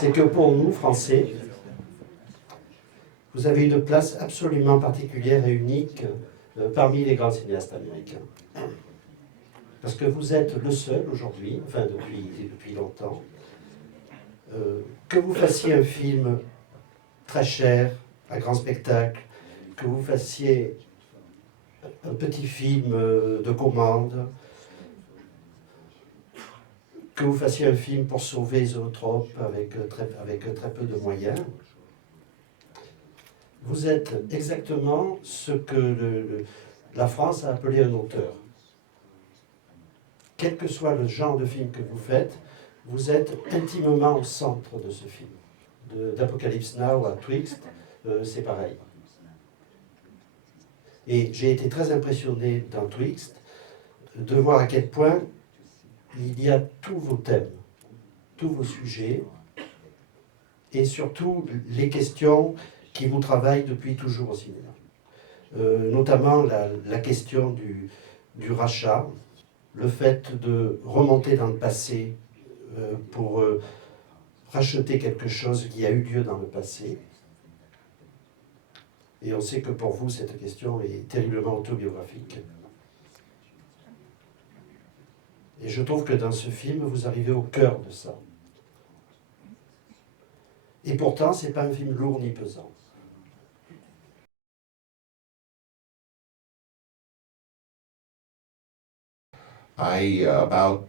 C'est que pour nous, Français, vous avez une place absolument particulière et unique parmi les grands cinéastes américains. Parce que vous êtes le seul aujourd'hui, enfin depuis longtemps, que vous fassiez un film très cher, à grand spectacle, que vous fassiez un petit film de commande, que vous fassiez un film pour sauver Zoetrope avec très peu de moyens. Vous êtes exactement ce que la France a appelé un auteur. Quel que soit le genre de film que vous faites, vous êtes intimement au centre de ce film. D'Apocalypse Now à Twixt, c'est pareil. Et j'ai été très impressionné dans Twixt de voir à quel point il y a tous vos thèmes, tous vos sujets, et surtout les questions qui vous travaillent depuis toujours au cinéma. Notamment la question du rachat, le fait de remonter dans le passé pour racheter quelque chose qui a eu lieu dans le passé. Et on sait que pour vous, cette question est terriblement autobiographique. Et je trouve que dans ce film, vous arrivez au cœur de ça. Et pourtant, ce n'est pas un film lourd ni pesant. About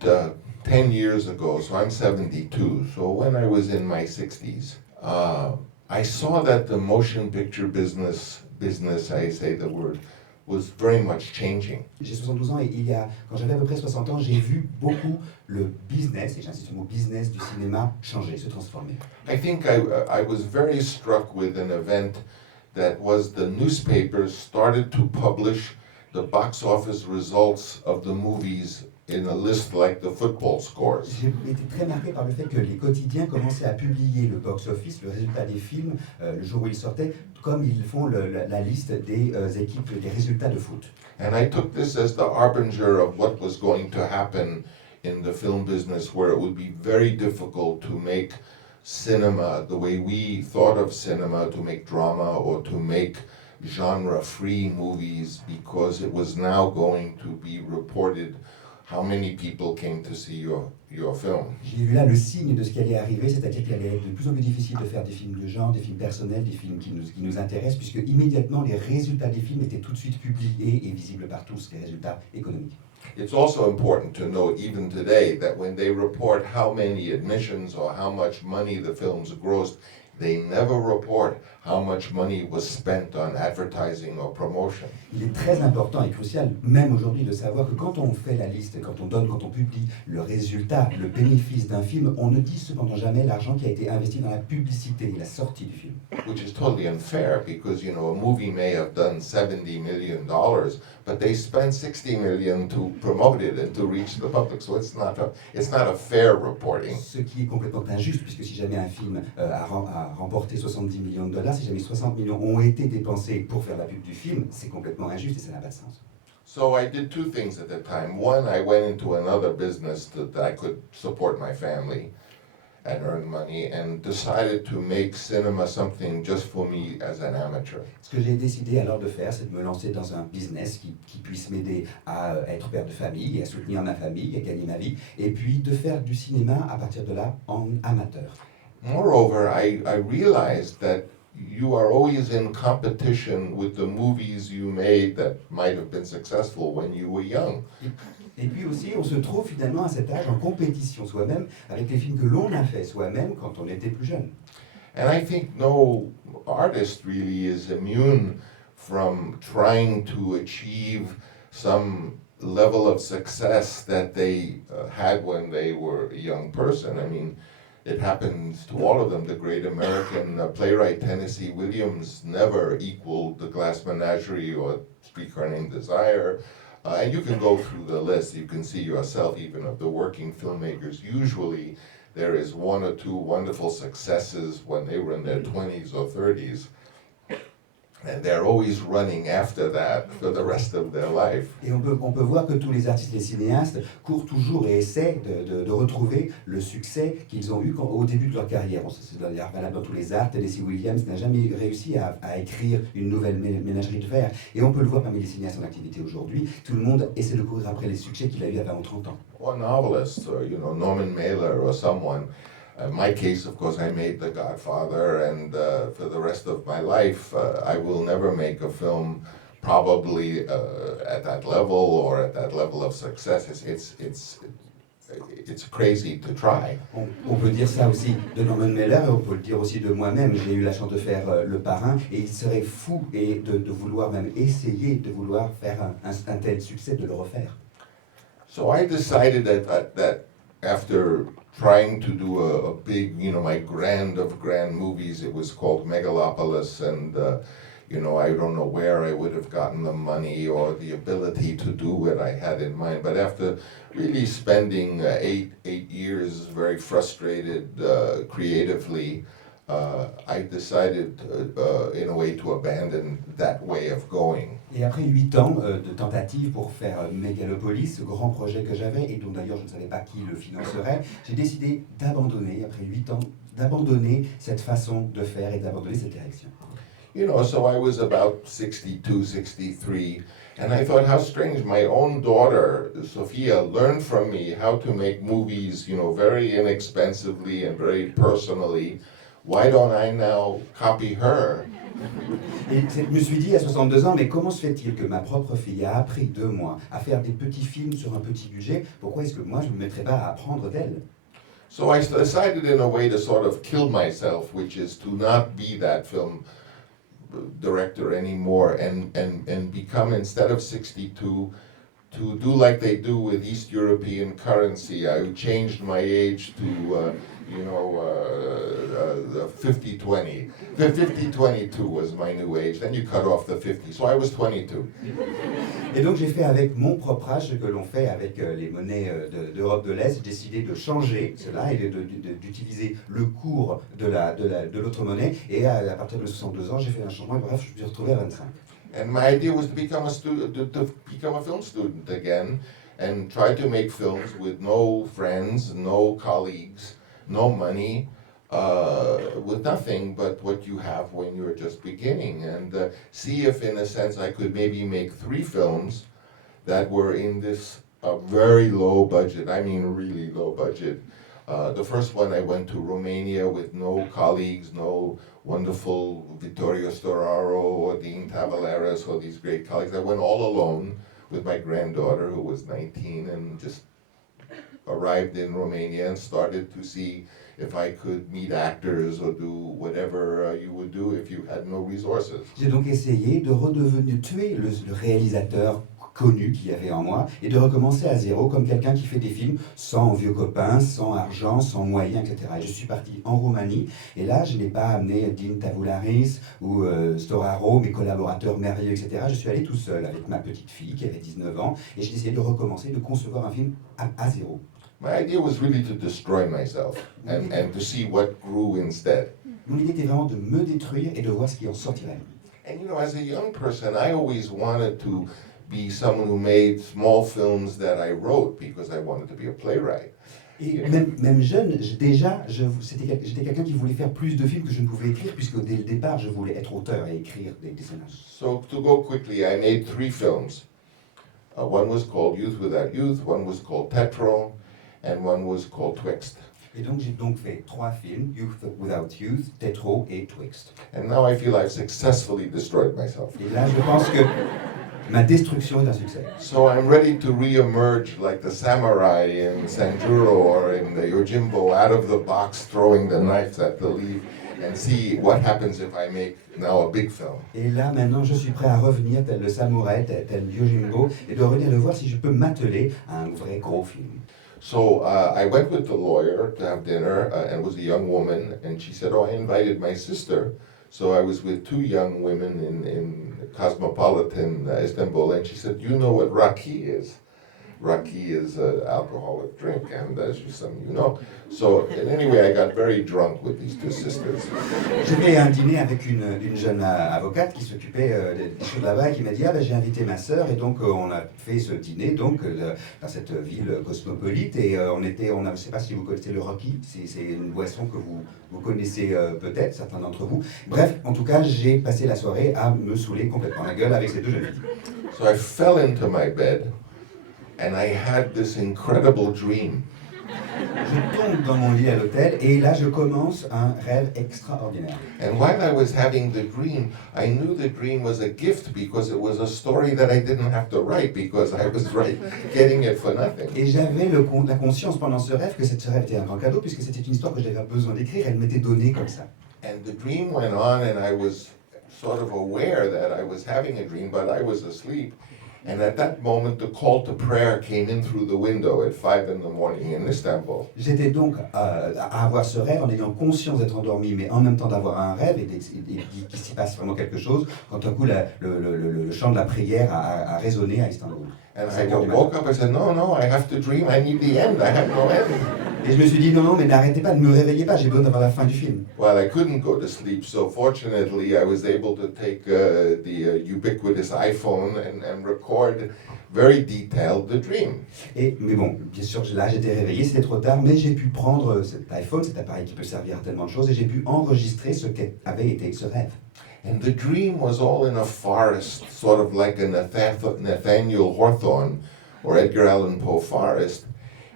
10 years ago, so I'm 72, so when I was in my 60s, I saw that the motion picture business, I say the word, was very much changing. J'ai 72 ans et quand j'avais à peu près 60 ans, j'ai vu beaucoup le business, et j'insiste sur le mot business du cinéma, changer, se transformer. I think I was very struck with an event that was the newspapers started to publish the box office results of the movies in a list like the football scores. J'ai été très marqué par le fait que les quotidiens commençaient à publier le box-office, le résultat des films, le jour où ils sortaient, comme ils font la liste des équipes, des résultats de foot. And I took this as the harbinger of what was going to happen in the film business, where it would be very difficult to make cinema the way we thought of cinema, to make drama or to make genre-free movies, because it was now going to be reported how many people came to see your film. J'ai vu là le signe de ce qui allait arriver, c'est-à-dire qu'il allait être de plus en plus difficile de faire des films de genre, des films personnels, des films qui nous intéressent, puisque immédiatement les résultats des films étaient tout de suite publiés et visibles par tous, les résultats économiques. It's also important to know, even today, that when they report how many admissions or how much money the films grossed, they never report how much money was spent on advertising or promotion. Il est très important et crucial, même aujourd'hui, de savoir que quand on fait la liste, quand on publie le résultat, le bénéfice d'un film, on ne dit cependant jamais l'argent qui a été investi dans la publicité et la sortie du film. Which is totally unfair, because a movie may have done $70 million, but they spent $60 million to promote it and to reach the public. So it's not a fair reporting. Ce qui est complètement injuste, puisque si jamais un film a remporté 70 millions de dollars, si jamais 60 millions ont été dépensés pour faire la pub du film, c'est complètement injuste et ça n'a pas de sens. So I did two things at that time. One, I went into another business that I could support my family and earn money, and decided to make cinema something just for me as an amateur. Ce que j'ai décidé alors de faire, c'est de me lancer dans un business qui puisse m'aider à être père de famille et à soutenir ma famille, à gagner ma vie, et puis de faire du cinéma à partir de là en amateur. Moreover, I realized that you are always in competition with the movies you made that might have been successful when you were young. Et puis aussi, on se trouve finalement à cet âge en compétition soi-même avec les films que l'on a fait soi-même quand on était plus jeune. And I think no artist really is immune from trying to achieve some level of success that they had when they were a young person. I mean, it happens to all of them. The great American playwright Tennessee Williams never equaled The Glass Menagerie or Streetcar Named Desire. And you can go through the list. You can see yourself, even of the working filmmakers. Usually, there is one or two wonderful successes when they were in their 20s or 30s. And they're always running after that for the rest of their life. Et on peut voir que tous les artistes, les cinéastes, courent toujours et essaient de retrouver le succès qu'ils ont eu au début de leur carrière. Bon, c'est d'ailleurs valable dans tous les arts. Tennessee Williams n'a jamais réussi à écrire une nouvelle ménagerie de verre. Et on peut le voir parmi les cinéastes en activité aujourd'hui. Tout le monde essaie de courir après les succès qu'il a eu à 20 ou 30 ans. Or novelists, or Norman Mailer or someone. In my case, of course, I made The Godfather, and for the rest of my life, I will never make a film probably at that level or at that level of success. It's crazy to try. On peut dire ça aussi de Norman Mailer, et on peut le dire aussi de moi-même. J'ai eu la chance de faire Le Parrain, et il serait fou de vouloir même essayer de vouloir faire un tel succès, de le refaire. So I decided that after trying to do a big, my grand of grand movies, it was called Megalopolis, and I don't know where I would have gotten the money or the ability to do what I had in mind. But after really spending 8 years very frustrated creatively, I decided in a way to abandon that way of going. Et après 8 ans de tentatives pour faire Megalopolis, ce grand projet que j'avais, et dont d'ailleurs je ne savais pas qui le financerait, j'ai décidé d'abandonner, après 8 ans, d'abandonner cette façon de faire et d'abandonner cette direction. So I was about 62, 63, and I thought how strange. My own daughter, Sophia, learned from me how to make movies, very inexpensively and very personally. Why don't I now copy her? Et je me suis dit à 62 ans, mais comment se fait-il que ma propre fille a appris de moi à faire des petits films sur un petit budget? Pourquoi est-ce que moi je ne me mettrais pas à apprendre d'elle? So I decided in a way to sort of kill myself, which is to not be that film director anymore and become, instead of 62, to do like they do with East European currency. I changed my age to 50-20. 50-22 was my new age. Then you cut off the 50. So I was 22. Et donc j'ai fait avec mon propre âge ce que l'on fait avec les monnaies d'Europe de l'Est. J'ai décidé de changer cela et d'utiliser le cours de l'autre monnaie. Et à partir de 62 ans, j'ai fait un changement. Et bref, je me suis retrouvé à 25. And my idea was to become a film student again and try to make films with no friends, no colleagues, no money, with nothing but what you have when you're just beginning, and see if, in a sense, I could maybe make 3 films that were in this very low budget. I mean, really low budget. The first one, I went to Romania with no colleagues, no wonderful Vittorio Storaro or Dean Tavaleras or these great colleagues. I went all alone with my granddaughter, who was 19, and just arrived in Romania and started to see if I could meet actors or do whatever you would do if you had no resources. J'ai donc essayé de tuer le réalisateur connu qu'il y avait en moi et de recommencer à zéro comme quelqu'un qui fait des films sans vieux copains, sans argent, sans moyens, etc. Et je suis parti en Roumanie et là je n'ai pas amené Dean Tavoularis ou Storaro, mes collaborateurs merveilleux, etc. Je suis allé tout seul avec ma petite fille qui avait 19 ans et j'ai essayé de recommencer, de concevoir un film à zéro. My idea was really to destroy myself and to see what grew instead. Mon idée était vraiment de me détruire et de voir ce qui en sortirait. And as a young person, I always wanted to be someone who made small films that I wrote because I wanted to be a playwright. Et même jeune, j'étais quelqu'un qui voulait faire plus de films que je ne pouvais écrire, puisque dès le départ, je voulais être auteur et écrire des scénarios. So to go quickly, I made 3 films. One was called Youth Without Youth, one was called Petrol, and one was called Twixt. Et donc j'ai fait 3 films, Youth Without Youth, Tetro et Twixt. And now I feel I've successfully destroyed myself. Et là, je pense que ma destruction est un succès. So I'm ready to re-emerge like the samurai in Sanjuro or in the Yojimbo, out of the box, throwing the knives at the leaf, and see what happens if I make now a big film. Et là, maintenant, je suis prêt à revenir tel le samouraï, tel Yojimbo, et de revenir de voir si je peux m'atteler à un vrai gros film. So I went with the lawyer to have dinner, and it was a young woman, and she said, "Oh, I invited my sister." So I was with 2 young women in cosmopolitan Istanbul, and she said, "You know what Raki is?" raki is an alcoholic drink, and as you know. So anyway, I got very drunk with these two sisters. J'ai fait un dîner avec une jeune avocate qui s'occupait des choses là-bas et qui m'a dit ah ben j'ai invité ma sœur et donc on a fait ce dîner donc dans cette ville cosmopolite et je ne sais pas si vous connaissez le raki, c'est une boisson que vous connaissez peut-être certains d'entre vous. Bref, en tout cas j'ai passé la soirée à me saouler complètement la gueule avec ces deux jeunes filles. So I fell into my bed, and I had this incredible dream. Je tombe dans mon lit à l'hôtel et là je commence un rêve extraordinaire. And while I was having the dream, I knew the dream was a gift because it was a story that I didn't have to write because I was getting it for nothing. Et j'avais la conscience pendant ce rêve que ce rêve était un grand cadeau puisque c'était une histoire que j'avais pas besoin d'écrire, elle m'était donnée comme ça. And the dream went on and I was sort of aware that I was having a dream, but I was asleep. And at that moment, the call to prayer came in through the window at 5 in the morning in Istanbul. J'étais donc à avoir ce rêve en ayant conscience d'être endormi, mais en même temps d'avoir un rêve et qu'il s'y passe vraiment quelque chose, quand tout à coup le chant de la prière a résonné à Istanbul. And I woke up and said, no, I have to dream, I need the end, I have no end. Et je me suis dit, non, mais n'arrêtez pas, ne me réveillez pas, j'ai besoin d'avoir la fin du film. Well, I couldn't go to sleep, so fortunately I was able to take the ubiquitous iPhone and record very detailed the dream. Mais bon, bien sûr, là j'étais réveillé, c'était trop tard, mais j'ai pu prendre cet iPhone, cet appareil qui peut servir à tellement de choses, et j'ai pu enregistrer ce qu'avait été ce rêve. And the dream was all in a forest, sort of like a Nathaniel Hawthorne or Edgar Allan Poe forest.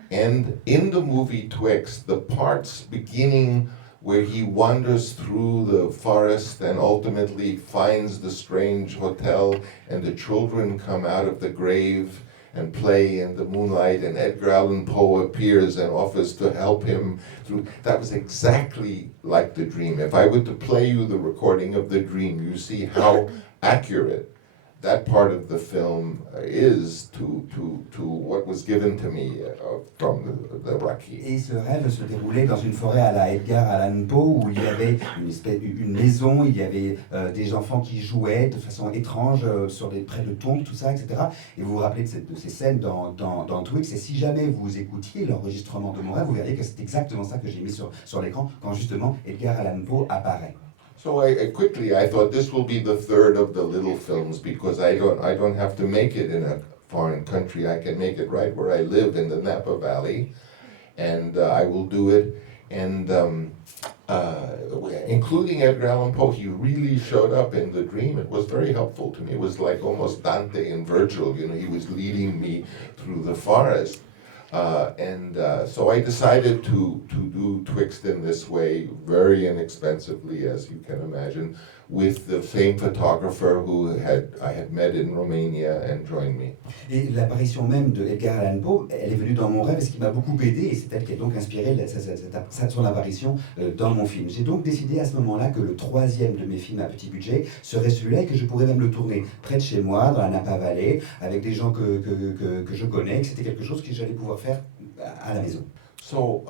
And in the movie Twixt, the parts beginning where he wanders through the forest and ultimately finds the strange hotel and the children come out of the grave and play in the moonlight and Edgar Allan Poe appears and offers to help him through. That was exactly like the dream. If I were to play you the recording of the dream, you see how accurate that part of the film is to what was given to me from the Raki. Et ce rêve se déroulait dans une forêt à la Edgar Allan Poe où il y avait une maison, il y avait des enfants qui jouaient de façon étrange près de tombes, tout ça, etc. Et vous vous rappelez de ces scènes dans Twixt. Et si jamais vous écoutiez l'enregistrement de mon rêve, vous verriez que c'est exactement ça que j'ai mis sur l'écran quand justement Edgar Allan Poe apparaît. So I thought this will be the third of the little films because I don't have to make it in a foreign country. I can make it right where I live in the Napa Valley, and I will do it. And including Edgar Allan Poe, he really showed up in the dream. It was very helpful to me. It was like almost Dante and Virgil. You know, he was leading me through the forest. So I decided to do Twixt in this way, very inexpensively, as you can imagine, with the same photographer who I had met in Romania and joined me. Et l'apparition même de Edgar Allan Poe, elle est venue dans mon rêve, ce qui m'a beaucoup aidé, et c'est elle qui a donc inspiré son apparition dans mon film. J'ai donc décidé à ce moment-là que le troisième de mes films à petit budget serait celui-là et que je pourrais même le tourner près de chez moi, dans la Napa Valley, avec des gens que je connais, que c'était quelque chose que j'allais pouvoir faire à la maison. So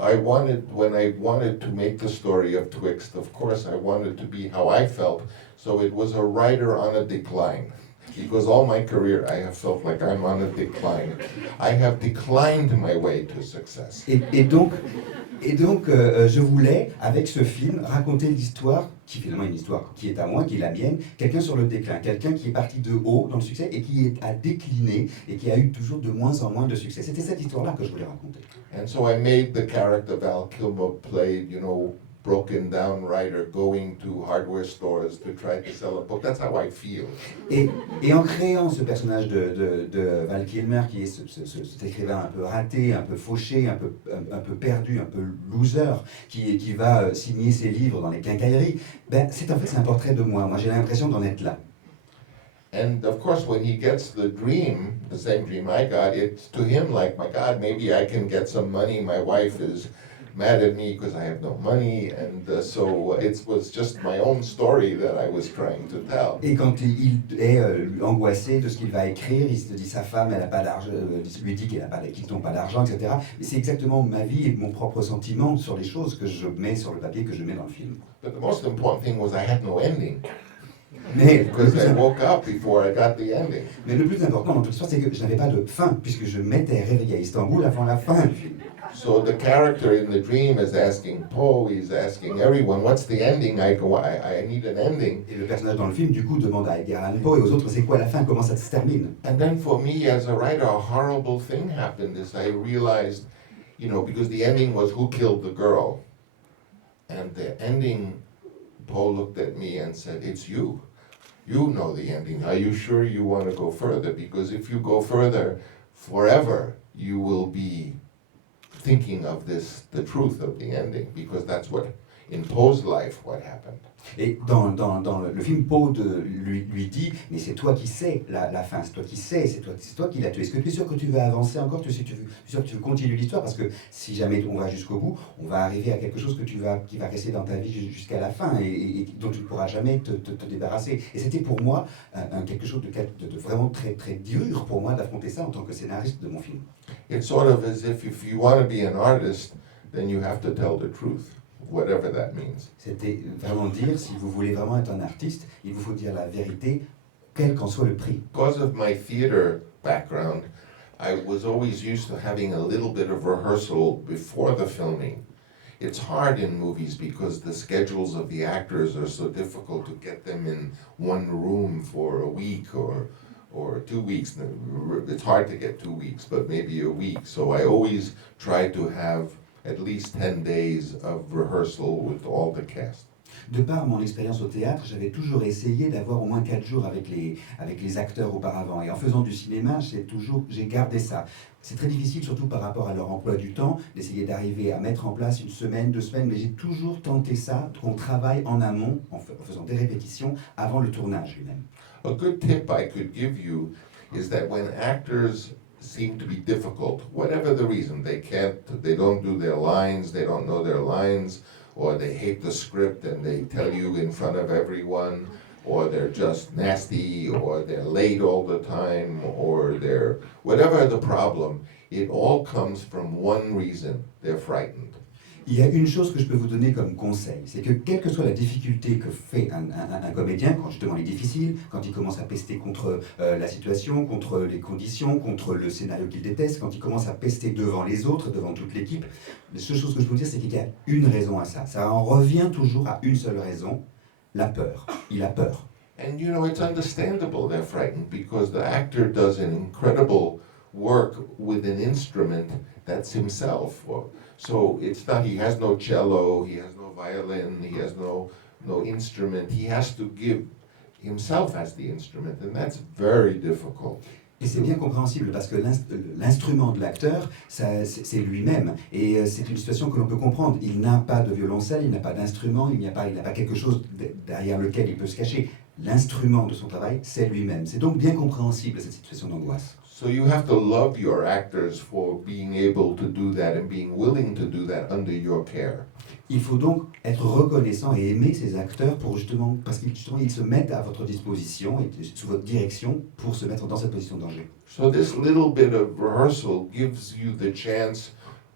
when I wanted to make the story of Twixt, of course I wanted to be how I felt. So it was a writer on a decline. Because all my career I have felt like I'm on a decline. I have declined my way to success. Et donc, je voulais, avec ce film, raconter l'histoire, qui finalement est une histoire qui est à moi, qui est la mienne, quelqu'un sur le déclin, quelqu'un qui est parti de haut dans le succès et qui a décliné et qui a eu toujours de moins en moins de succès. C'était cette histoire-là que je voulais raconter. And so I made the character Val Kilmer play, broken down writer going to hardware stores to try to sell a book. That's how I feel. Et en créant ce personnage de Val Kilmer, qui est cet écrivain un peu raté, un peu fauché, un peu perdu, un peu loser, qui va signer ses livres dans les quincailleries, c'est un portrait de moi. Moi, j'ai l'impression d'en être là. And of course, when he gets the dream, the same dream I got, it's to him like, my God, maybe I can get some money. My wife is mad at me because I have no money, and so it was just my own story that I was trying to tell. Et quand il est angoissé de ce qu'il va écrire, il se dit sa femme, elle n'a pas d'argent, lui dit qu'ils n'ont pas d'argent, etc. Mais c'est exactement ma vie et mon propre sentiment sur les choses que je mets sur le papier, que je mets dans le film. But the most important thing was I had no ending. Mais because I woke up before I got the ending. mais le plus important dans toute l'histoire, c'est que je n'avais pas de fin, puisque je m'étais réveillé à Istanbul avant la fin du film. So the character in the dream is asking Poe, he's asking everyone, what's the ending? I go, I need an ending. Et le personnage dans le film, du coup, demande à Edgar Allan Poe et aux autres, c'est quoi la fin, comment ça se termine? And then for me as a writer, a horrible thing happened is I realized, because the ending was who killed the girl. And the ending, Poe looked at me and said, it's you. You know the ending. Are you sure you want to go further? Because if you go further, forever, you will be thinking of the truth of the ending, because that's what, in Poe's life, what happened. Et dans le film, Poe lui dit, mais c'est toi qui sais la fin, c'est toi qui sais, c'est toi qui l'as tué. Est-ce que tu es sûr que tu veux avancer encore, tu es sûr que tu veux continuer l'histoire? Parce que si jamais on va jusqu'au bout, on va arriver à quelque chose qui va rester dans ta vie jusqu'à la fin et dont tu ne pourras jamais te débarrasser. Et c'était pour moi quelque chose de vraiment très, très dur pour moi d'affronter ça en tant que scénariste de mon film. It's sort of as if you want to be an artist, then you have to tell the truth, whatever that means. C'était vraiment dire, si vous voulez vraiment être un artiste, il vous faut dire la vérité, quel qu'en soit le prix. Because of my theater background, I was always used to having a little bit of rehearsal before the filming. It's hard in movies because the schedules of the actors are so difficult to get them in one room for a week or 2 weeks. It's hard to get 2 weeks, but maybe a week. So I always try to have at least 10 days of rehearsal with all the cast. De par mon expérience au théâtre, j'avais toujours essayé d'avoir au moins 4 jours avec les acteurs auparavant. Et en faisant du cinéma, j'ai gardé ça. C'est très difficile, surtout par rapport à leur emploi du temps, d'essayer d'arriver à mettre en place 1 semaine, 2 semaines, mais j'ai toujours tenté ça, qu'on travaille en amont, en faisant des répétitions avant le tournage lui-même. A good tip I could give you is that when actors seem to be difficult, whatever the reason, they don't do their lines, they don't know their lines, or they hate the script and they tell you in front of everyone, or they're just nasty, or they're late all the time, or they're, whatever the problem, it all comes from one reason, they're frightened. Il y a une chose que je peux vous donner comme conseil, c'est que quelle que soit la difficulté que fait un comédien, quand justement il est difficile, quand il commence à pester contre la situation, contre les conditions, contre le scénario qu'il déteste, quand il commence à pester devant les autres, devant toute l'équipe, la seule chose que je peux vous dire, c'est qu'il y a une raison à ça. Ça en revient toujours à une seule raison, la peur. Il a peur. And it's understandable they're frightened because the actor does an incredible work with an instrument that's himself. So it's not, he has no cello, he has no violin, he has no instrument. He has to give himself as the instrument, and that's very difficult. Et c'est bien compréhensible parce que l'instrument de l'acteur, c'est lui-même. Et c'est une situation que l'on peut comprendre. Il n'a pas de violoncelle, il n'a pas d'instrument, il n'a pas quelque chose derrière lequel il peut se cacher. L'instrument de son travail, c'est lui-même. C'est donc bien compréhensible cette situation d'angoisse. So you have to love your actors for being able to do that and being willing to do that under your care. Il faut donc être reconnaissant et aimer ces acteurs parce qu'ils ils se mettent à votre disposition et sous votre direction pour se mettre dans cette position de danger. So this little bit of rehearsal gives you the chance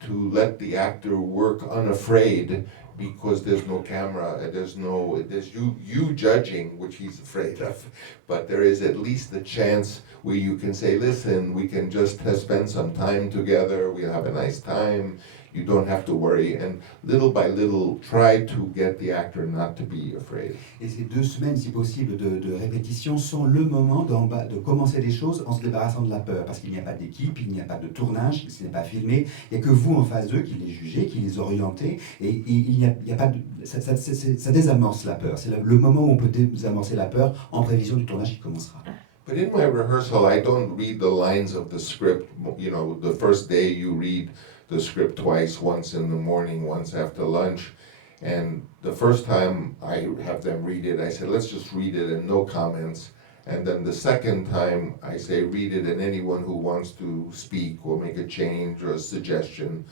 to let the actor work unafraid because there's no camera, there's you judging, which he's afraid of, but there is at least the chance where you can say, listen, we can just spend some time together, we'll have a nice time, you don't have to worry, and little by little try to get the actor not to be afraid. Et ces 2 semaines, si possible, de répétition sont le moment de commencer les choses en se débarrassant de la peur, parce qu'il n'y a pas d'équipe, il n'y a pas de tournage, ce n'est pas filmé, il n'y a que vous en face d'eux qui les jugez, qui les orientez, et il n'y a pas de, ça désamorce la peur. C'est le moment où on peut désamorcer la peur en prévision du tournage qui commencera. But in my rehearsal, I don't read the lines of the script. The first day you read the script twice, once in the morning, once after lunch. And the first time I have them read it, I said, let's just read it and no comments. And then the second time I say, read it, and anyone who wants to speak or make a change or a suggestion,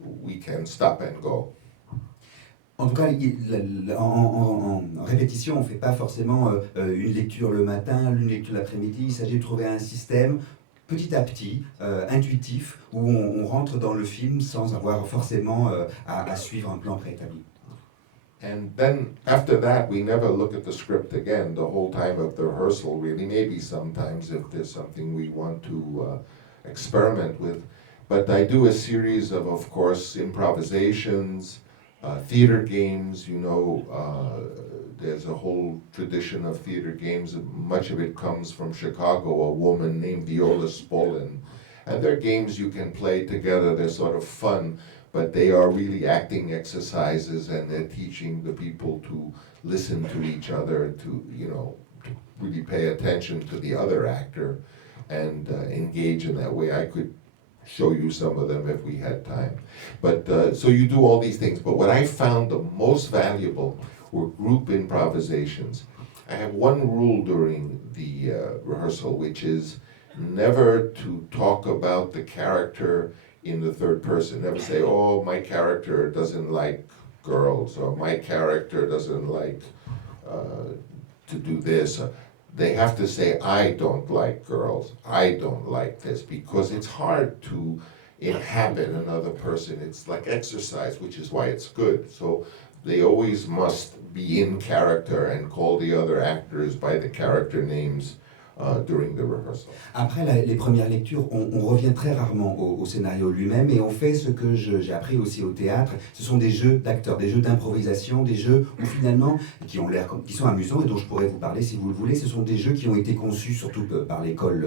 we can stop and go. En tout cas, en répétition, on ne fait pas forcément une lecture le matin, une lecture l'après-midi. Il s'agit de trouver un système petit à petit, intuitif, où on rentre dans le film sans avoir forcément à suivre un plan préétabli. And then after that, we never look at the script again the whole time of the rehearsal, really. Maybe sometimes if there's something we want to experiment with. But I do a series of course, improvisations, theater games, there's a whole tradition of theater games. Much of it comes from Chicago, a woman named Viola Spolin. And they're games you can play together, they're sort of fun, but they are really acting exercises, and they're teaching the people to listen to each other, to really pay attention to the other actor and engage in that way. I could show you some of them if we had time. But so you do all these things, but what I found the most valuable were group improvisations. I have one rule during the rehearsal, which is never to talk about the character in the third person. Never say, oh, my character doesn't like girls, or my character doesn't like to do this. They have to say, I don't like girls, I don't like this, because it's hard to inhabit another person. It's like exercise, which is why it's good. So they always must be in character and call the other actors by the character names during the rehearsal. Après les premières lectures, on revient très rarement au scénario lui-même, et on fait ce que j'ai appris aussi au théâtre. Ce sont des jeux d'acteurs, des jeux d'improvisation, des jeux où finalement, qui sont amusants et dont je pourrais vous parler si vous le voulez. Ce sont des jeux qui ont été conçus surtout par l'école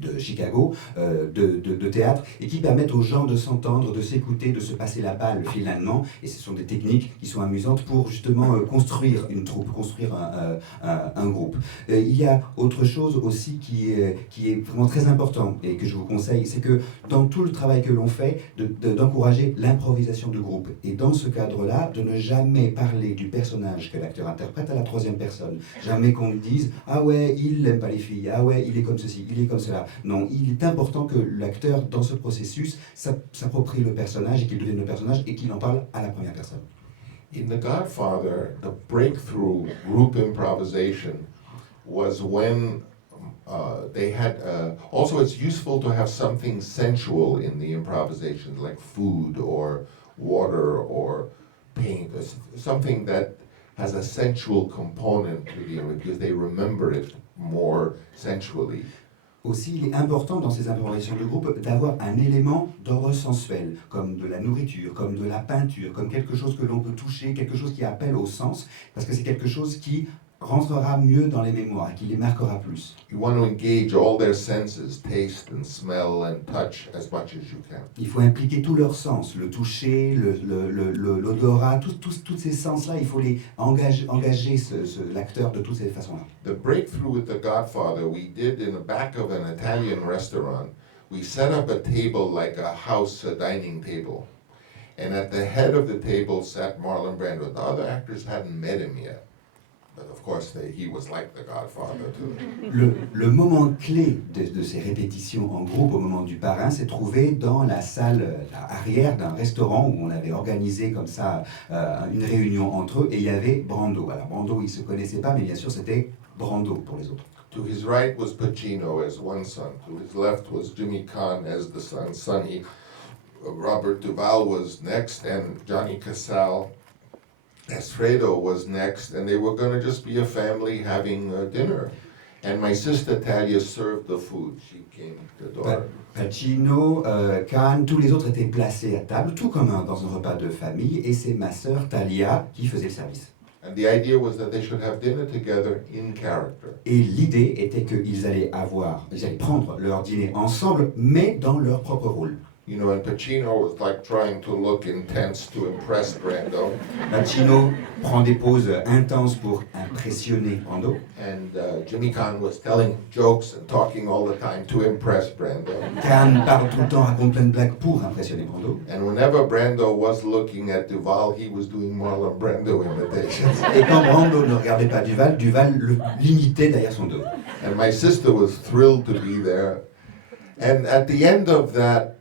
de Chicago de théâtre, et qui permettent aux gens de s'entendre, de s'écouter, de se passer la balle finalement. Et ce sont des techniques qui sont amusantes pour justement construire une troupe, construire un groupe. Il y a autre chose aussi qui est vraiment très important et que je vous conseille, c'est que dans tout le travail que l'on fait, d'encourager l'improvisation de groupe. Et dans ce cadre-là, de ne jamais parler du personnage que l'acteur interprète à la troisième personne. Jamais qu'on lui dise « Ah ouais, il n'aime pas les filles, ah ouais, il est comme ceci, il est comme cela ». Non, il est important que l'acteur, dans ce processus, s'approprie le personnage et qu'il devienne le personnage et qu'il en parle à la première personne. In The Godfather, the breakthrough group improvisation was when they had, also it's useful to have something sensual in the improvisations, like food or water or paint, something that has a sensual component to the image, because they remember it more sensually. Aussi, il est important dans ces improvisations de groupe d'avoir un élément d'ordre sensuel, comme de la nourriture, comme de la peinture, comme quelque chose que l'on peut toucher, quelque chose qui appelle au sens, parce que c'est quelque chose qui rentrera mieux dans les mémoires, qui les marquera plus. You want to engage all their senses, taste and smell and touch, as much as you can. Il faut impliquer tous leurs sens, le toucher, l'odorat, tous ces sens-là, il faut les engager l'acteur de toutes ces façons-là. The breakthrough with The Godfather we did in the back of an Italian restaurant. We set up a table like a house, a dining table. And at the head of the table sat Marlon Brando. The other actors hadn't met him yet. But of course, he was like The Godfather too. Le moment clé de ces répétitions en groupe, au moment du Parrain, s'est trouvé dans la salle arrière d'un restaurant où on avait organisé comme ça une réunion entre eux, et il y avait Brando. Alors Brando, ils ne se connaissaient pas, mais bien sûr, c'était Brando pour les autres. To his right was Pacino as one son. To his left was Jimmy Caan as the son. Robert Duvall was next, and Johnny Casal as Fredo was next, and they were going to just be a family having dinner. And my sister Talia served the food. She came, the daughter. Pacino, Caan, tous les autres étaient placés à table, tout comme dans un repas de famille, et c'est ma sœur Talia qui faisait le service. And the idea was that they should have dinner together in character. Et l'idée était qu'ils allaient prendre leur dîner ensemble, mais dans leur propre rôle. You know, and Pacino was like trying to look intense to impress Brando. Pacino prend des poses intenses pour impressionner Brando. And Jimmy Caan was telling jokes and talking all the time to impress Brando. Caan parle tout le temps, raconte plein de blagues pour impressionner Brando. And whenever Brando was looking at Duvall, he was doing Marlon Brando imitations. Et quand Brando ne regardait pas Duval l'imitait derrière son dos. And my sister was thrilled to be there. And at the end of that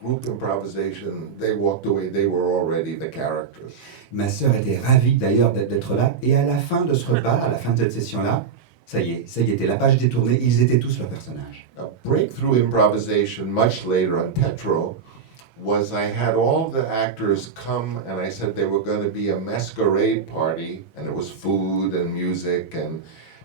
group improvisation, they walked away, they were already the characters. Ma sœur était ravie d'ailleurs d'être là, et à la fin de ce repas, à la fin de cette session-là, ça y était, la page était tournée, ils étaient tous leurs personnages. A breakthrough improvisation much later on Tetro was I had all the actors come, and I said they were going to be a masquerade party, and it was food and music,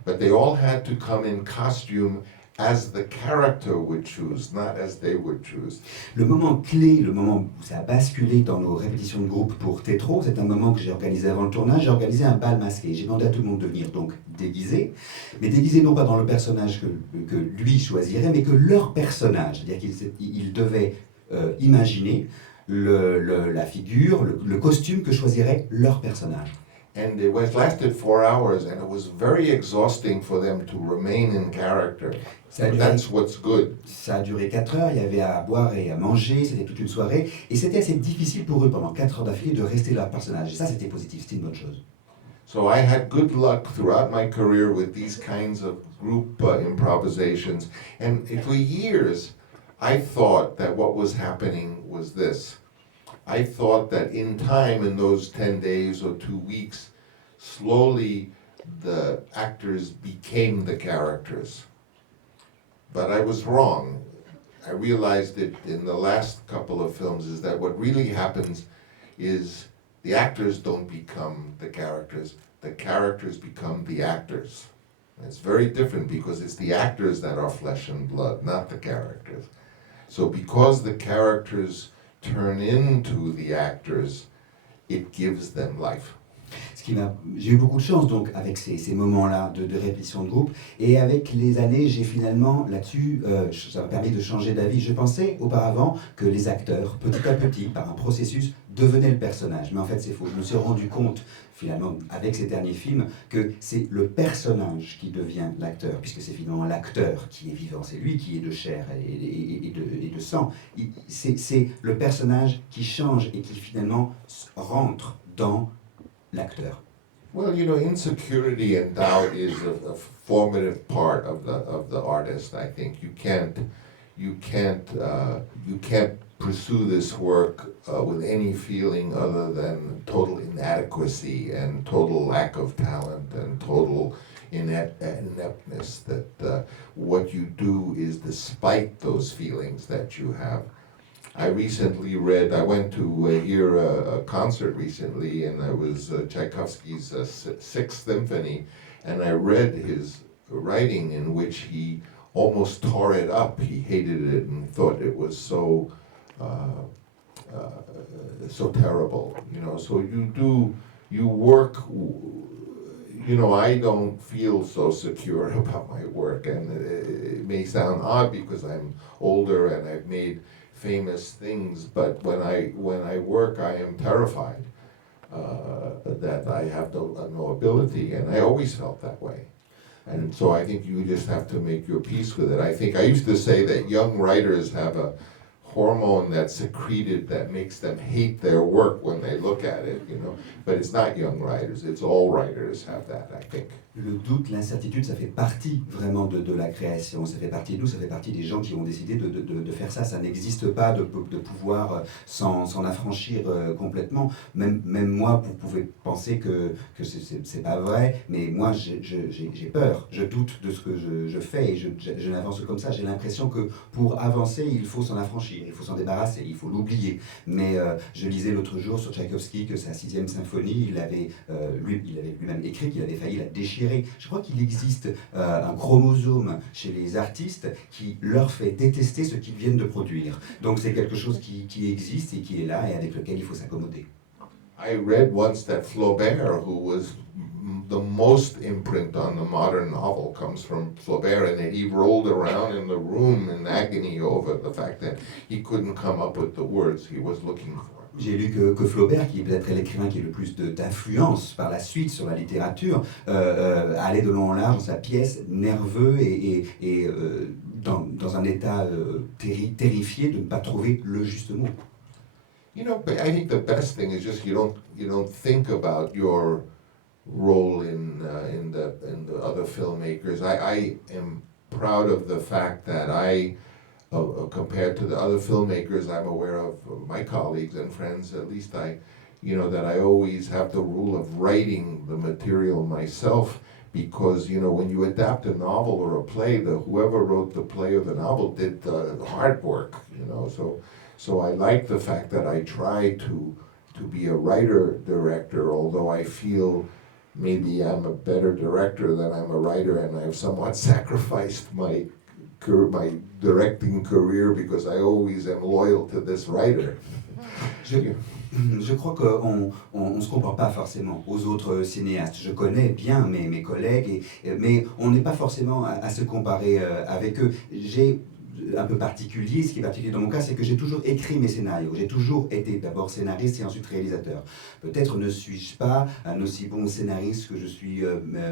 but they all had to come in costume as the character would choose, not as they would choose. Le moment clé, le moment où ça a basculé dans nos répétitions de groupe pour Tétro, c'est un moment que j'ai organisé avant le tournage. J'ai organisé un bal masqué. J'ai demandé à tout le monde de venir donc déguisé, mais déguisé non pas dans le personnage que lui choisirait, mais que leur personnage. C'est-à-dire qu'ils devaient imaginer la figure, le costume que choisirait leur personnage. And it lasted 4 hours, and it was very exhausting for them to remain in character. But that's what's good. Ça a duré 4 heures, il y avait à boire et à manger, c'était toute une soirée, et c'était assez difficile pour eux pendant 4 heures d'affilée de rester leur personnage. Et ça, c'était positif, c'était une bonne chose. So I had good luck throughout my career with these kinds of group improvisations, and for years, I thought that what was happening was this. I thought that in time, in those 10 days or 2 weeks, slowly the actors became the characters. But I was wrong. I realized it in the last couple of films is that what really happens is the actors don't become the characters become the actors. And it's very different because it's the actors that are flesh and blood, not the characters. So because the characters turn into the actors, it gives them life. J'ai eu beaucoup de chance donc avec ces moments-là de répétition de groupe, et avec les années, j'ai finalement là-dessus, ça m'a permis de changer d'avis. Je pensais auparavant que les acteurs, petit à petit, par un processus, devenaient le personnage, mais en fait c'est faux. Je me suis rendu compte finalement avec ces derniers films que c'est le personnage qui devient l'acteur, puisque c'est finalement l'acteur qui est vivant, c'est lui qui est de chair et de sang. C'est le personnage qui change et qui finalement rentre dans l'acteur. Well, you know, insecurity and doubt is a formative part of the artist. I think you can't pursue this work with any feeling other than total inadequacy and total lack of talent and total ineptness. That what you do is despite those feelings that you have. I went to hear a concert recently, and it was Tchaikovsky's Sixth Symphony, and I read his writing in which he almost tore it up. He hated it and thought it was so terrible, you know. So you work, you know, I don't feel so secure about my work, and it may sound odd because I'm older and I've made famous things, but when I work, I am terrified that I have no ability, and I always felt that way. And so I think you just have to make your peace with it. I used to say that young writers have a hormone that's secreted that makes them hate their work when they look at it, you know. But it's not young writers, it's all writers have that, I think. Le doute, l'incertitude, ça fait partie vraiment de la création, ça fait partie de nous, ça fait partie des gens qui ont décidé de faire ça. Ça n'existe pas de pouvoir s'en affranchir complètement. Même moi, vous pouvez penser que c'est pas vrai, mais moi j'ai peur, je doute de ce que je fais et je n'avance comme ça. J'ai l'impression que pour avancer, il faut s'en affranchir, il faut s'en débarrasser, il faut l'oublier. Mais je lisais l'autre jour sur Tchaïkovski que sa 6e symphonie, il avait lui-même écrit qu'il avait failli la déchirer. Je crois qu'il existe un chromosome chez les artistes qui leur fait détester ce qu'ils viennent de produire. Donc c'est quelque chose qui existe et qui est là et avec lequel il faut s'accommoder. I read once that Flaubert, who was the most imprint on the modern novel, comes from Flaubert, and that he rolled around in the room in agony over the fact that he couldn't come up with the words he was looking for. J'ai lu que Flaubert, qui est peut-être l'écrivain qui a le plus d'influence par la suite sur la littérature, allait de long en large dans sa pièce, nerveux et dans un état terrifié de ne pas trouver le juste mot. You know, but I think the best thing is just you don't think about your role in the other filmmakers. I am proud of the fact that compared to the other filmmakers I'm aware of, my colleagues and friends, at least that I always have the rule of writing the material myself, because, you know, when you adapt a novel or a play, whoever wrote the play or the novel did the hard work, you know, So I like the fact that I try to be a writer-director, although I feel maybe I'm a better director than I'm a writer, and I've somewhat sacrificed my directing career because I always am loyal to this writer. Je crois qu'on ne se compare pas forcément aux autres cinéastes. Je connais bien mes collègues, mais on n'est pas forcément à se comparer avec eux. Un peu particulier, ce qui est particulier dans mon cas, c'est que j'ai toujours écrit mes scénarios. J'ai toujours été d'abord scénariste et ensuite réalisateur. Peut-être ne suis-je pas un aussi bon scénariste que je suis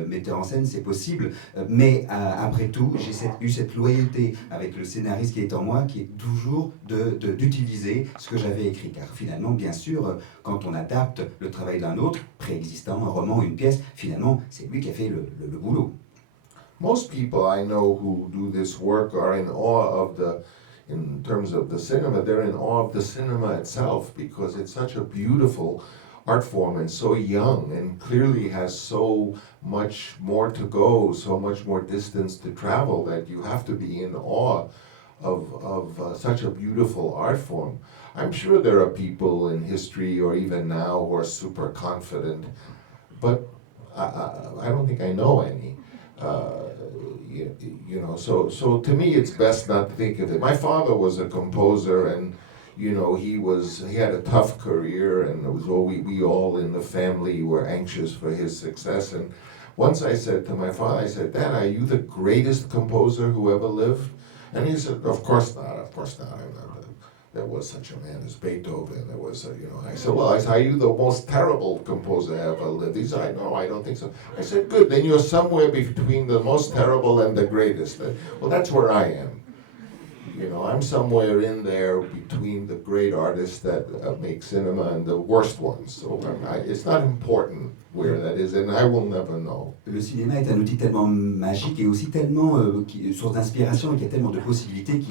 metteur en scène, c'est possible, mais après tout, j'ai eu cette loyauté avec le scénariste qui est en moi, qui est toujours d'utiliser ce que j'avais écrit. Car finalement, bien sûr, quand on adapte le travail d'un autre, préexistant, un roman, une pièce, finalement, c'est lui qui a fait le boulot. Most people I know who do this work are in awe of in terms of the cinema, they're in awe of the cinema itself because it's such a beautiful art form and so young and clearly has so much more to go, so much more distance to travel that you have to be in awe of such a beautiful art form. I'm sure there are people in history or even now who are super confident, but I don't think I know any. So to me it's best not to think of it. My father was a composer, and he had a tough career, and it was we all in the family were anxious for his success. And once I said to my father, I said, "Dad, are you the greatest composer who ever lived?" And he said, "Of course not, of course not. I'm not. There was such a man as Beethoven. There was, I said, well, are you the most terrible composer ever lived?" He said, "No, I don't think so." I said, "Good, then you're somewhere between the most terrible and the greatest." Well, that's where I am. I'm somewhere in there between the great artists that make cinema and the worst ones. So it's not important where that is, and I will never know. Le cinéma est un outil tellement magique et aussi tellement source d'inspiration et qu'il y a tellement de possibilités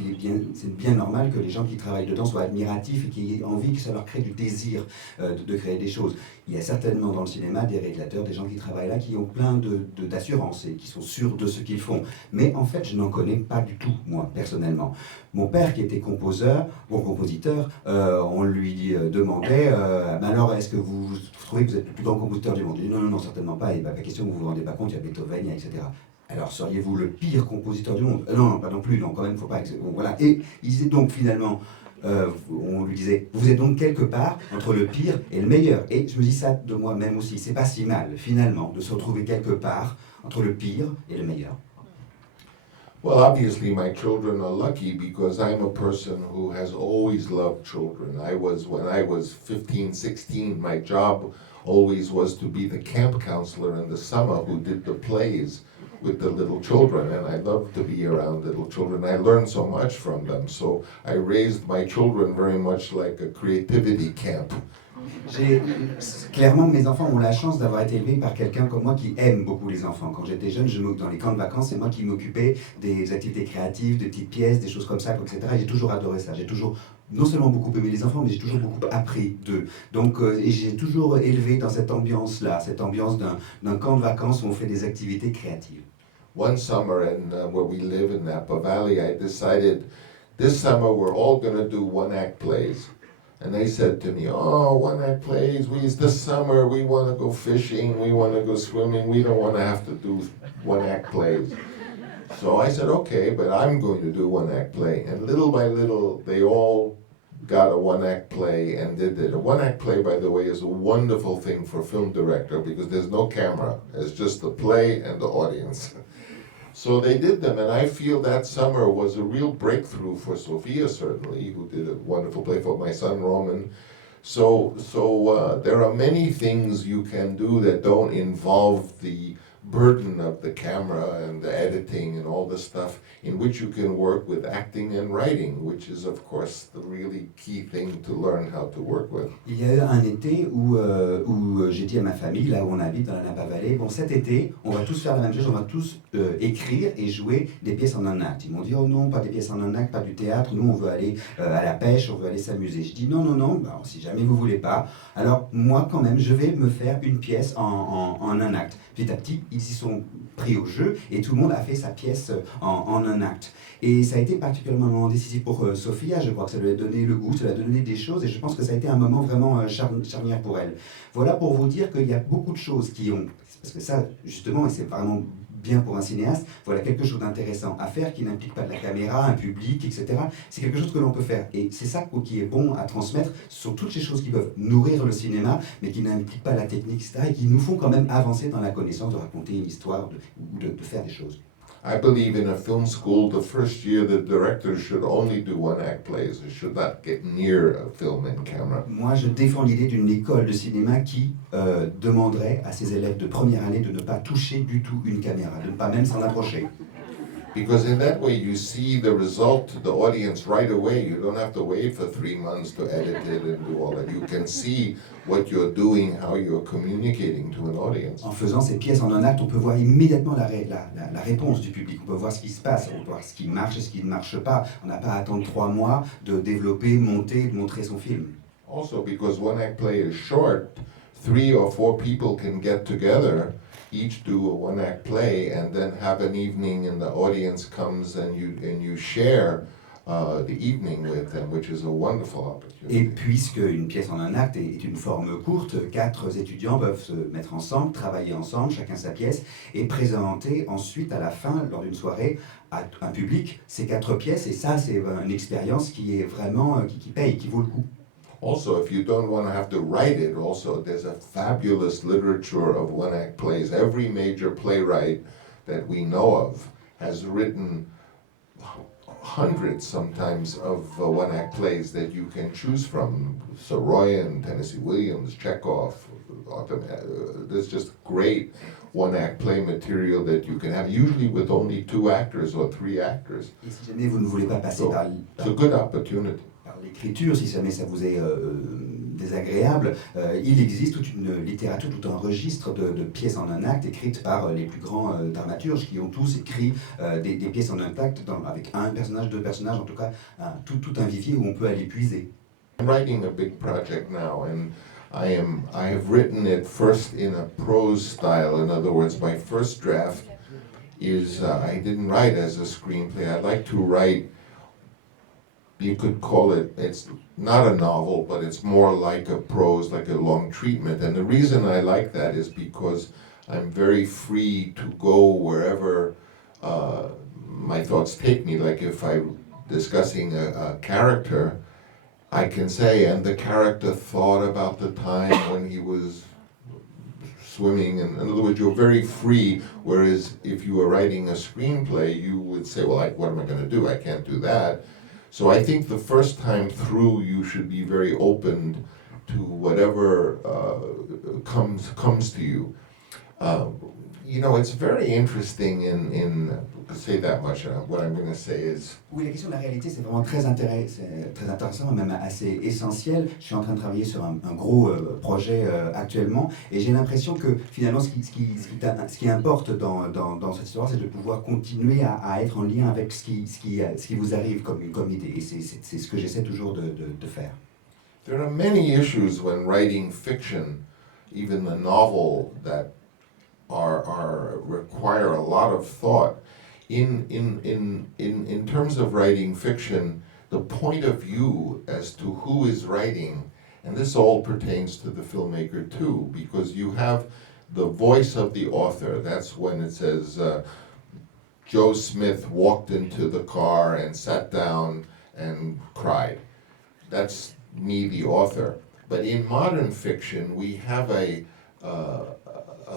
c'est bien normal que les gens qui travaillent dedans soient admiratifs et qu'ils aient envie que ça leur crée du désir de créer des choses. Il y a certainement dans le cinéma des réalisateurs, des gens qui travaillent là, qui ont plein d'assurance et qui sont sûrs de ce qu'ils font. Mais en fait, je n'en connais pas du tout, moi, personnellement. Mon père, qui était compositeur, on lui demandait mais alors, est-ce que vous trouvez que vous êtes le plus grand compositeur du monde? Il dit non, certainement pas. Et pas question, vous vous rendez pas compte, il y a Beethoven, etc. Alors, seriez-vous le pire compositeur du monde? Non, pas non plus, non, quand même, faut pas. Bon, voilà. Et il disait donc finalement, on lui disait, vous êtes donc quelque part entre le pire et le meilleur. Et je me dis ça de moi-même aussi. C'est pas si mal, finalement, de se retrouver quelque part entre le pire et le meilleur. Well, obviously my children are lucky because I'm a person who has always loved children. When I was 15, 16, my job always was to be the camp counselor in the summer who did the plays with the little children, and I loved to be around little children. I learned so much from them, so I raised my children very much like a creativity camp. Clairement, mes enfants ont la chance d'avoir été élevés par quelqu'un comme moi qui aime beaucoup les enfants. Quand j'étais jeune, dans les camps de vacances, c'est moi qui m'occupais des activités créatives, des petites pièces, des choses comme ça, etc. Et j'ai toujours adoré ça. J'ai toujours non seulement beaucoup aimé les enfants, mais j'ai toujours beaucoup appris d'eux. Donc, et j'ai toujours élevé dans cette ambiance-là, cette ambiance d'un camp de vacances où on fait des activités créatives. One summer, where we live in Napa Valley, I decided this summer we're all going to do one-act plays. And they said to me, "Oh, one-act plays, this summer we want to go fishing, we want to go swimming, we don't want to have to do one-act plays." So I said, "Okay, but I'm going to do one-act play." And little by little, they all got a one-act play and did it. A one-act play, by the way, is a wonderful thing for a film director because there's no camera. It's just the play and the audience. So they did them, and I feel that summer was a real breakthrough for Sophia, certainly, who did a wonderful play for my son, Roman. So there are many things you can do that don't involve the burden of the camera and the editing and all this stuff, in which you can work with acting and writing, which is, of course, the really key thing to learn how to work with. Il y a eu un été où j'ai dit à ma famille, là où on habite, dans la Napa Valley, bon, cet été, on va tous faire la même chose, on va tous écrire et jouer des pièces en un acte. Ils m'ont dit, oh non, pas des pièces en un acte, pas du théâtre, nous on veut aller à la pêche, on veut aller s'amuser. Je dis, non, bah, si jamais vous voulez pas, alors moi quand même, je vais me faire une pièce en un acte. petit à petit, ils s'y sont pris au jeu et tout le monde a fait sa pièce en un acte. Et ça a été particulièrement décisif pour Sophia, je crois que ça lui a donné le goût, ça lui a donné des choses et je pense que ça a été un moment vraiment charnière pour elle. Voilà pour vous dire qu'il y a beaucoup de choses qui ont, parce que ça justement, et c'est vraiment bien pour un cinéaste, voilà quelque chose d'intéressant à faire qui n'implique pas de la caméra, un public, etc. C'est quelque chose que l'on peut faire. Et c'est ça qui est bon à transmettre. Ce sont toutes ces choses qui peuvent nourrir le cinéma, mais qui n'impliquent pas la technique, etc. et qui nous font quand même avancer dans la connaissance de raconter une histoire ou de faire des choses. I believe in a film school, the first year the directors should only do one-act plays. They should not get near a film and camera. Moi, je défends l'idée d'une école de cinéma qui demanderait à ses élèves de première année de ne pas toucher du tout une caméra, de ne pas même s'en approcher. Because in that way you see the result to the audience right away. You don't have to wait for 3 months to edit it and do all that. You can see what you're doing, how you're communicating to an audience. En faisant ces pièces en un acte, on peut voir immédiatement la réponse du public. On peut voir ce qui se passe, on peut voir ce qui marche et ce qui ne marche pas. On n'a pas à attendre 3 mois de développer, monter, de montrer son film. Also, because one-act play is short, 3 or 4 people can get together, each do a one-act play, and then have an evening, and the audience comes and you share the evening with them, which is a wonderful opportunity. Et puisque une pièce en un acte est une forme courte, 4 étudiants peuvent se mettre ensemble, travailler ensemble, chacun sa pièce, et présenter ensuite à la fin, lors d'une soirée, à un public ces 4 pièces. Et ça, c'est une expérience qui est vraiment qui paye, qui vaut le coup. Also, if you don't want to have to write it, also there's a fabulous literature of one-act plays. Every major playwright that we know of has written hundreds sometimes of one-act plays that you can choose from. Soroyan, Tennessee Williams, Chekhov, there's just great one-act play material that you can have, usually with only 2 actors or 3 actors. Et si jamais vous ne voulez pas passer It's a good opportunity. par l'écriture, si jamais ça vous est désagréable, il existe toute une littérature, tout un registre de pièces en un acte écrites par les plus grands dramaturges qui ont tous écrit des pièces en un acte avec un personnage, 2 personnages, en tout cas tout un vivier où on peut aller puiser. I'm writing a big project now, and I have written it first in a prose style. In other words, my first draft is I didn't write as a screenplay. I'd like to write, you could call it, it's not a novel, but it's more like a prose, like a long treatment. And the reason I like that is because I'm very free to go wherever my thoughts take me. Like if I'm discussing a character, I can say, and the character thought about the time when he was swimming, and in other words, you're very free, whereas if you were writing a screenplay, you would say, well, what am I going to do? I can't do that. So I think the first time through, you should be very open to whatever comes to you. You know, it's very interesting in say that much. What I'm going to say is. Oui, la question de la réalité, c'est vraiment très intéressant, même assez essentiel. Je suis en train de travailler sur un gros projet actuellement, et j'ai l'impression que finalement, ce qui importe dans cette histoire, c'est de pouvoir continuer à être en lien avec ce qui vous arrive comme idée. Et c'est ce que j'essaie toujours de faire. There are many issues when writing fiction, even the novel, that require a lot of thought. In terms of writing fiction, the point of view as to who is writing, and this all pertains to the filmmaker too, because you have the voice of the author. That's when it says, Joe Smith walked into the car and sat down and cried. That's me, the author. But in modern fiction, we have a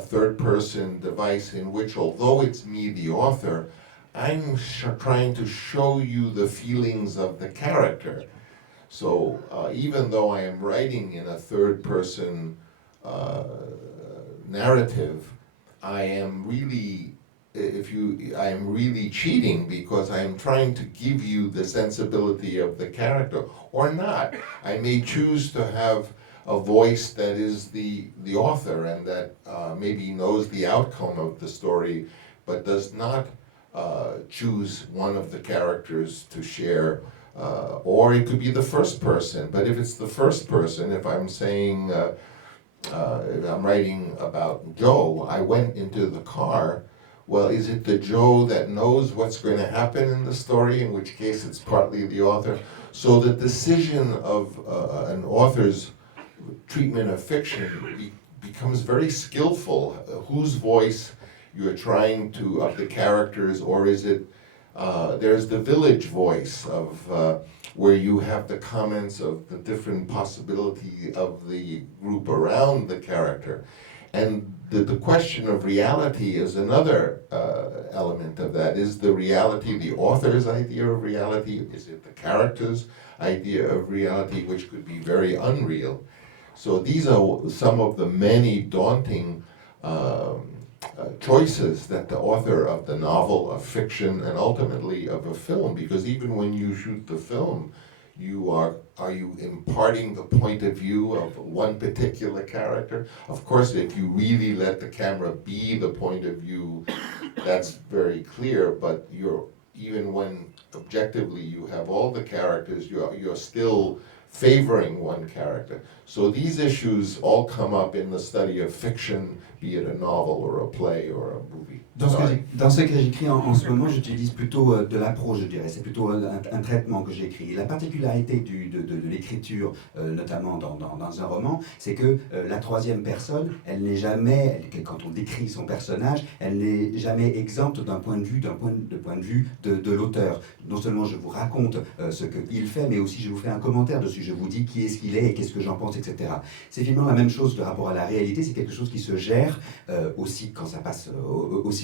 third-person device in which, although it's me, the author, I'm trying to show you the feelings of the character. So even though I am writing in a third-person narrative, I am really cheating, because I am trying to give you the sensibility of the character, or not. I may choose to have a voice that is the author and that maybe knows the outcome of the story, but does not choose one of the characters to share, or it could be the first person. But if it's the first person, if I'm saying if I'm writing about Joe, I went into the car. Well, is it the Joe that knows what's going to happen in the story, in which case it's partly the author? So the decision of an author's treatment of fiction becomes very skillful. Whose voice you're trying to, of the characters, or is it, there's the village voice of, where you have the comments of the different possibility of the group around the character. And the question of reality is another element of that. Is the reality the author's idea of reality? Is it the character's idea of reality, which could be very unreal? So these are some of the many daunting choices that the author of the novel, of fiction, and ultimately of a film, because even when you shoot the film, are you imparting the point of view of one particular character? Of course, if you really let the camera be the point of view, that's very clear, but even when objectively you have all the characters, you're still favoring one character. So these issues all come up in the study of fiction, be it a novel or a play or a movie. Dans ce que j'écris en ce moment, j'utilise plutôt de la prose, je dirais. C'est plutôt un traitement que j'écris. Et la particularité de l'écriture, notamment dans un roman, c'est que la troisième personne, elle n'est jamais, quand on décrit son personnage, elle n'est jamais exempte d'un point de vue de l'auteur. Non seulement je vous raconte ce qu'il fait, mais aussi je vous fais un commentaire dessus. Je vous dis qui est-ce qu'il est et qu'est-ce que j'en pense, etc. C'est finalement la même chose, le rapport à la réalité. C'est quelque chose qui se gère aussi quand ça passe au cinéma,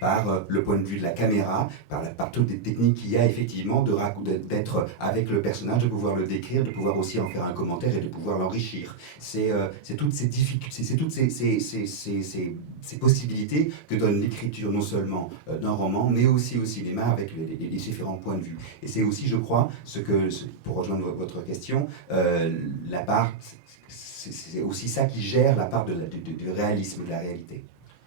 par le point de vue de la caméra, par toutes les techniques qu'il y a effectivement d'être avec le personnage, de pouvoir le décrire, de pouvoir aussi en faire un commentaire et de pouvoir l'enrichir. C'est toutes ces difficultés, c'est toutes ces possibilités que donne l'écriture non seulement d'un roman, mais aussi au cinéma avec les différents points de vue. Et c'est aussi, je crois, pour rejoindre votre question, la part, c'est aussi ça qui gère la part du réalisme, de la réalité.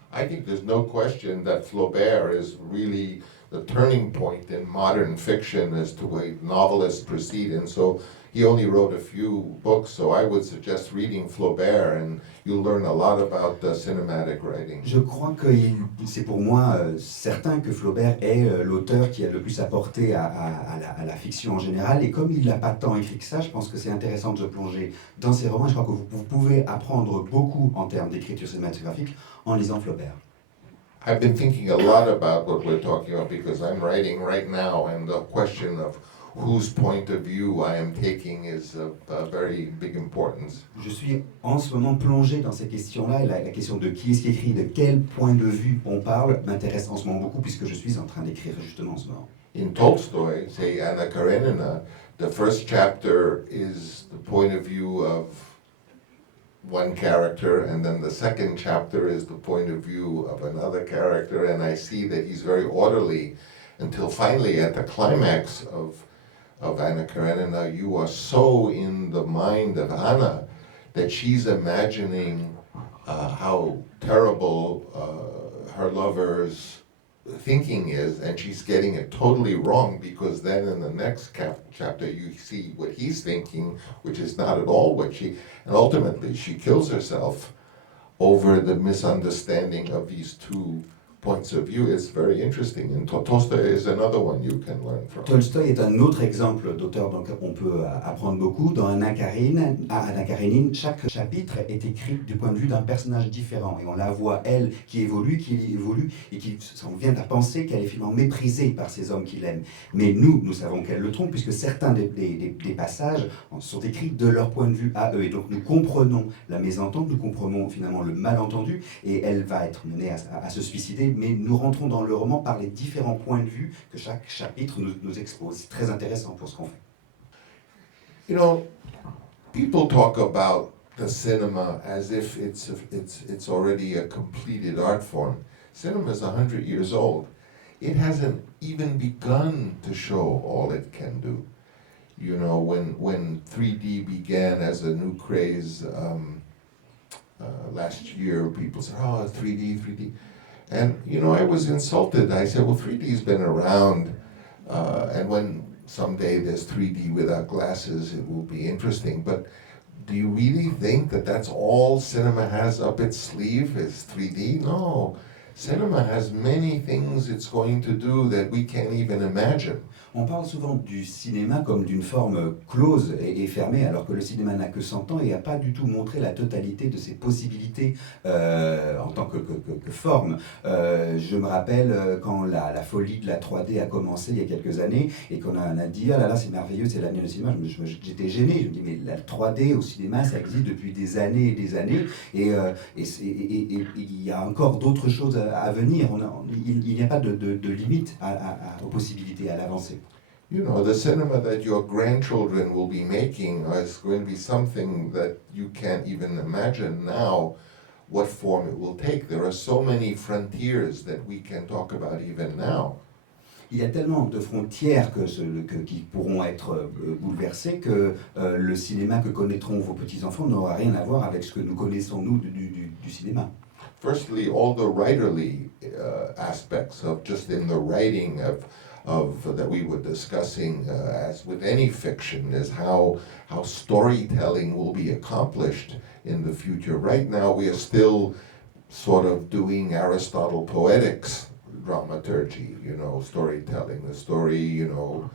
I think there's no question that Flaubert is really the turning point in modern fiction as to way novelists proceed. And so he only wrote a few books, so I would suggest reading Flaubert and you'll learn a lot about cinematic writing. Je crois que c'est pour moi certain que Flaubert est l'auteur qui a le plus apporté à la fiction en général. Et comme il n'a pas tant écrit que ça, je pense que c'est intéressant de se plonger dans ses romans. Je crois que vous pouvez apprendre beaucoup en termes d'écriture cinématographique en lisant Flaubert. I've been thinking a lot about what we're talking about because I'm writing right now, and the question of whose point of view I am taking is of very big importance. Je suis en ce moment plongé dans ces questions-là, et la question de qui est-ce qui écrit, de quel point de vue on parle, m'intéresse en ce moment beaucoup puisque je suis en train d'écrire justement en ce moment. In Tolstoy, say Anna Karenina, the first chapter is the point of view of one character, and then the second chapter is the point of view of another character, and I see that he's very orderly until finally at the climax of Anna Karenina, you are so in the mind of Anna that she's imagining how terrible her lover's thinking is, and she's getting it totally wrong, because then in the next chapter you see what he's thinking, which is not at all what and ultimately she kills herself over the misunderstanding of these two points of view. It's very interesting, and Tolstoy is another one you can learn from. Tolstoy est un autre exemple d'auteur dont on peut apprendre beaucoup. Dans Anna Karenine, chaque chapitre est écrit du point de vue d'un personnage différent, et on la voit, elle, qui évolue, et qui on vient à penser qu'elle est finalement méprisée par ces hommes qui l'aiment. Mais nous savons qu'elle le trompe, puisque certains des passages sont écrits de leur point de vue à eux, et donc nous comprenons la mésentente, nous comprenons finalement le malentendu, et elle va être menée à se suicider, mais nous rentrons dans le roman par les différents points de vue que chaque chapitre nous expose. C'est très intéressant pour ce qu'on fait. You know, people talk about the cinema as if it's already a completed art form. Cinema is 100 years old. It hasn't even begun to show all it can do. You know, when 3D began as a new craze last year, people said, oh, 3D. And, you know, I was insulted. I said, well, 3D's been around, and when someday there's 3D without glasses, it will be interesting. But do you really think that that's all cinema has up its sleeve is 3D? No. Cinema has many things it's going to do that we can't even imagine. On parle souvent du cinéma comme d'une forme close et fermée, alors que le cinéma n'a que 100 ans et n'a pas du tout montré la totalité de ses possibilités en tant que forme. Je me rappelle quand la folie de la 3D a commencé il y a quelques années et qu'on a dit « Ah là là, c'est merveilleux, c'est l'avenir du cinéma », j'étais gêné. Je me dis « Mais la 3D au cinéma, ça existe depuis des années et des années et il y a encore d'autres choses à venir. Il n'y a pas de limite aux possibilités, à l'avancée. » You know, the cinema that your grandchildren will be making is going to be something that you can't even imagine now what form it will take. There are so many frontiers that we can talk about even now. Il y a tellement de frontières qui pourront être bouleversées que le cinéma que connaîtront vos petits-enfants n'aura rien à voir avec ce que nous connaissons, nous, du cinéma. Firstly, all the writerly aspects of just in the writing of that we were discussing, as with any fiction, is how storytelling will be accomplished in the future. Right now, we are still sort of doing Aristotle poetics, dramaturgy, you know, storytelling. The story, you know,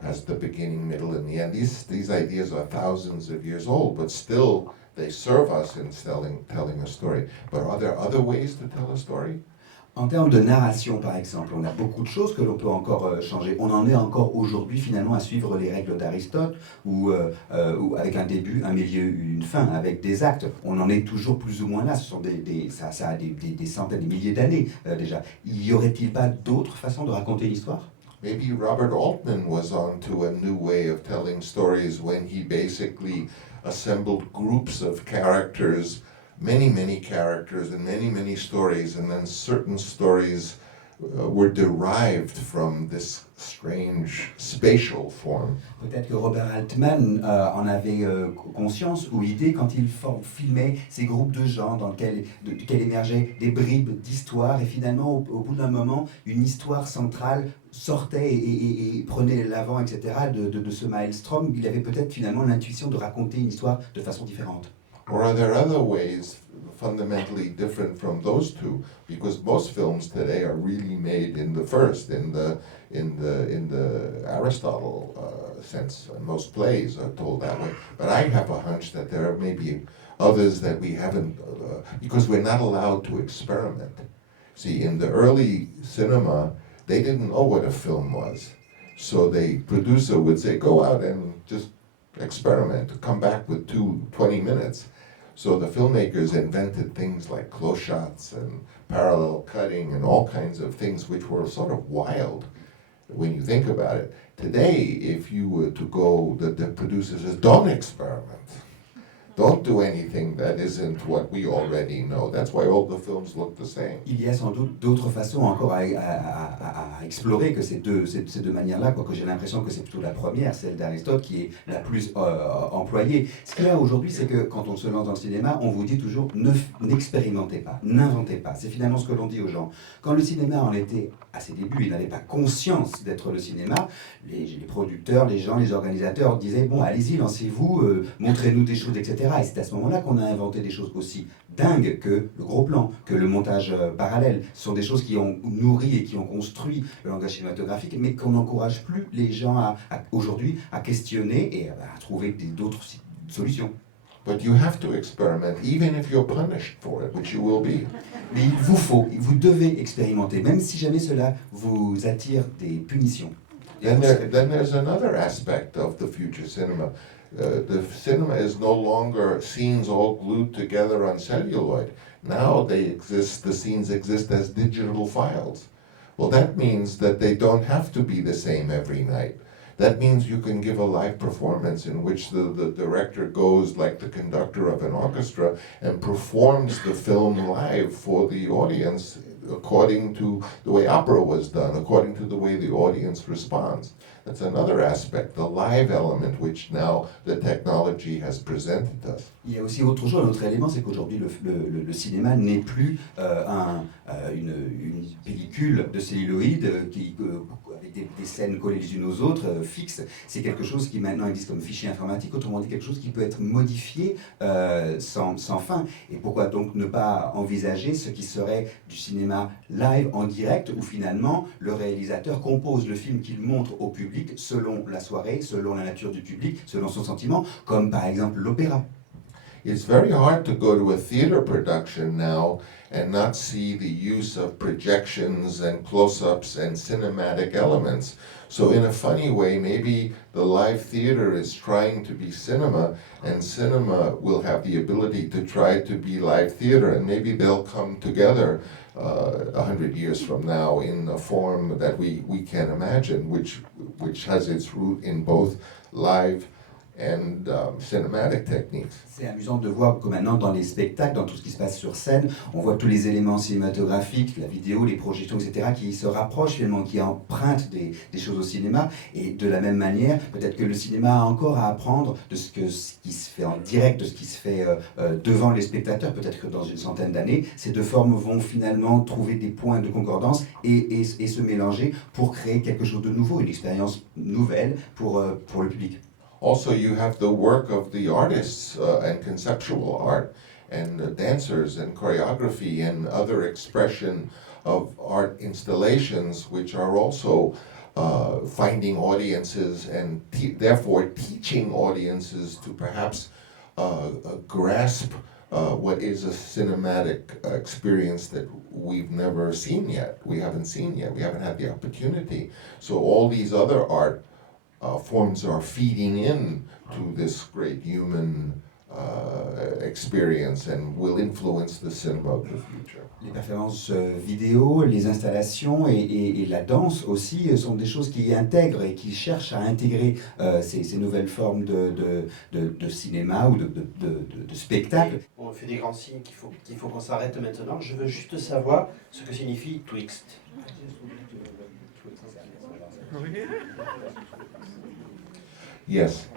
has the beginning, middle, and the end. These ideas are thousands of years old, but still they serve us in telling a story. But are there other ways to tell a story? En termes de narration, par exemple, on a beaucoup de choses que l'on peut encore changer. On en est encore aujourd'hui, finalement, à suivre les règles d'Aristote, ou avec un début, un milieu, une fin, avec des actes. On en est toujours plus ou moins là. Ça a des centaines, des milliers d'années déjà. Y aurait-il pas d'autres façons de raconter une histoire? Maybe Robert Altman was onto a new way of telling stories when he basically assembled groups of characters, many characters and many stories, and then certain stories were derived from this strange spatial form. Peut-être que Robert Altman en avait conscience ou idée quand il filmait ces groupes de gens dans lesquels émergeaient des bribes d'histoire et finalement au bout d'un moment une histoire centrale sortait et prenait l'avant, etc. de ce maelstrom. Il avait peut-être finalement l'intuition de raconter une histoire de façon différente. Or are there other ways fundamentally different from those two? Because most films today are really made in the Aristotle sense, and most plays are told that way. But I have a hunch that there may be others that we haven't, because we're not allowed to experiment. See, in the early cinema, they didn't know what a film was. So the producer would say, go out and just experiment, come back with 20 minutes. So the filmmakers invented things like close shots and parallel cutting and all kinds of things which were sort of wild when you think about it. Today, if you were to go, the producer says, don't experiment. Don't do anything that isn't what we already know. That's why all the films look the same. Il y a sans doute d'autres façons encore à explorer que ces deux manières-là, quoique j'ai l'impression que c'est plutôt la première, celle d'Aristote, qui est la plus employée. Ce qu'il y a aujourd'hui, c'est que quand on se lance dans le cinéma, on vous dit toujours n'expérimentez pas, n'inventez pas. C'est finalement ce que l'on dit aux gens. Quand le cinéma en était à ses débuts, il n'avait pas conscience d'être le cinéma, les producteurs, les gens, les organisateurs disaient bon, allez-y, lancez-vous, montrez-nous des choses, etc. Et c'est à ce moment-là qu'on a inventé des choses aussi dingues que le gros plan, que le montage parallèle. Ce sont des choses qui ont nourri et qui ont construit le langage cinématographique, mais qu'on n'encourage plus les gens aujourd'hui à questionner et à trouver d'autres solutions. But you have to experiment, even if you're punished for it, which you will be. Mais vous devez expérimenter, même si jamais cela vous attire des punitions. Then there's another aspect of the future cinema. The cinema is no longer scenes all glued together on celluloid. Now the scenes exist as digital files. Well, that means that they don't have to be the same every night. That means you can give a live performance in which the director goes like the conductor of an orchestra and performs the film live for the audience according to the way opera was done, according to the way the audience responds. That's another aspect, the live element, which now the technology has presented us. Il y a aussi autre chose, un autre élément, c'est qu'aujourd'hui le cinéma n'est plus une pellicule de celluloïd avec des scènes collées les unes aux autres, fixes. C'est quelque chose qui maintenant existe comme fichier informatique, autrement dit quelque chose qui peut être modifié sans fin. Et pourquoi donc ne pas envisager ce qui serait du cinéma live en direct, où finalement le réalisateur compose le film qu'il montre au public selon la soirée, selon la nature du public, selon son sentiment, comme par exemple l'opéra. It's very hard to go to a theater production now and not see the use of projections and close-ups and cinematic elements. So in a funny way, maybe the live theater is trying to be cinema, and cinema will have the ability to try to be live theater, and maybe they'll come together 100 years from now in a form that we can imagine, which has its root in both live and cinematic techniques. C'est amusant de voir que maintenant dans les spectacles, dans tout ce qui se passe sur scène, on voit tous les éléments cinématographiques, la vidéo, les projections, etc., qui se rapprochent finalement, qui empruntent des choses au cinéma. Et de la même manière, peut-être que le cinéma a encore à apprendre de ce qui se fait en direct, de ce qui se fait devant les spectateurs. Peut-être que dans une centaine d'années, ces deux formes vont finalement trouver des points de concordance et se mélanger pour créer quelque chose de nouveau, une expérience nouvelle pour le public. Also, you have the work of the artists and conceptual art and dancers and choreography and other expression of art installations, which are also finding audiences and therefore teaching audiences to perhaps grasp what is a cinematic experience that we've never seen yet. We haven't seen yet. We haven't had the opportunity. So all these other art forms are feeding in to this great human experience and will influence the cinema of the future. Les performances vidéo, les installations et la danse aussi sont des choses qui intègrent et qui cherchent à intégrer ces nouvelles formes de cinéma ou de spectacle. On fait des grands signes qu'il faut qu'on s'arrête maintenant. Je veux juste savoir ce que signifie Twixt. Yes.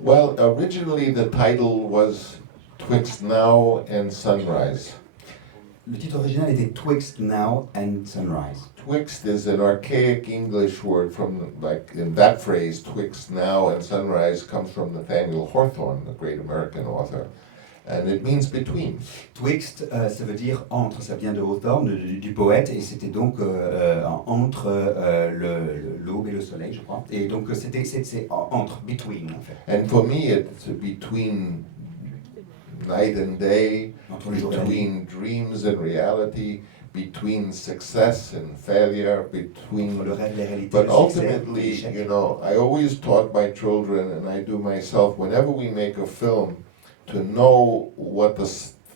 Well, originally the title was Twixt Now and Sunrise. Le titre original était Twixt Now and Sunrise. Twixt is an archaic English word from, like, in that phrase, Twixt Now and Sunrise comes from Nathaniel Hawthorne, the great American author, and it means between. Twixt, ça veut dire entre, ça vient de Hawthorne, du poète, et c'était donc entre l'aube et le soleil, je crois. Et donc c'est entre, between en fait. And for me, it's between night and day, Entre le jour et la nuit. between dreams and reality, between success and failure, between... Entre le rêve et la réalité, But le succès et ultimately, l'échec. you know, I always taught my children, and I do myself, whenever we make a film, to know what the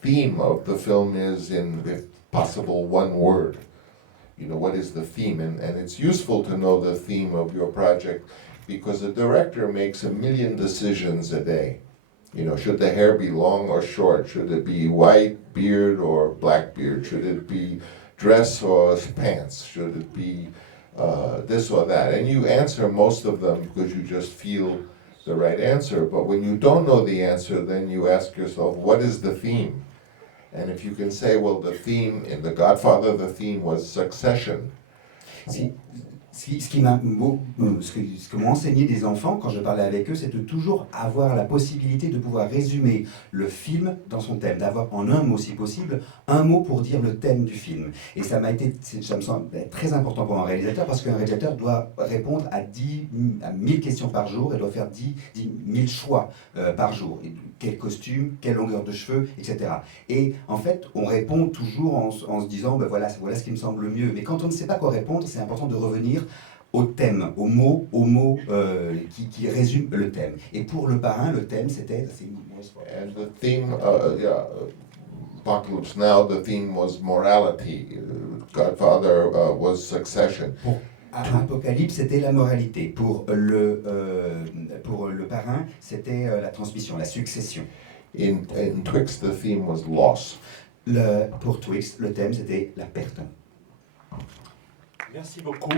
theme of the film is in, if possible, one word. You know, what is the theme? And it's useful to know the theme of your project, because a director makes a million decisions a day. You know, should the hair be long or short? Should it be white beard or black beard? Should it be dress or pants? Should it be this or that? And you answer most of them because you just feel the right answer. But when you don't know the answer, then you ask yourself, what is the theme? And if you can say, well, the theme in The Godfather, the theme was succession. Ce que m'ont enseigné des enfants quand je parlais avec eux, c'est de toujours avoir la possibilité de pouvoir résumer le film dans son thème, d'avoir en un mot si possible, un mot pour dire le thème du film. Et ça me semble très important pour un réalisateur, parce qu'un réalisateur doit répondre à 1000 questions par jour, et doit faire 10 000 choix par jour. Et quel costume, quelle longueur de cheveux, etc. Et en fait, on répond toujours en se disant, ben voilà ce qui me semble le mieux. Mais quand on ne sait pas quoi répondre, c'est important de revenir au thème, au mot qui résume le thème. Et pour le Parrain, le thème, c'était... And the theme, Apocalypse Now, the theme was morality. Godfather was succession. Pour Apocalypse, c'était la moralité. Pour le Parrain, c'était la transmission, la succession. In Twixt, the theme was loss. Pour Twixt, le thème, c'était la perte. Merci beaucoup.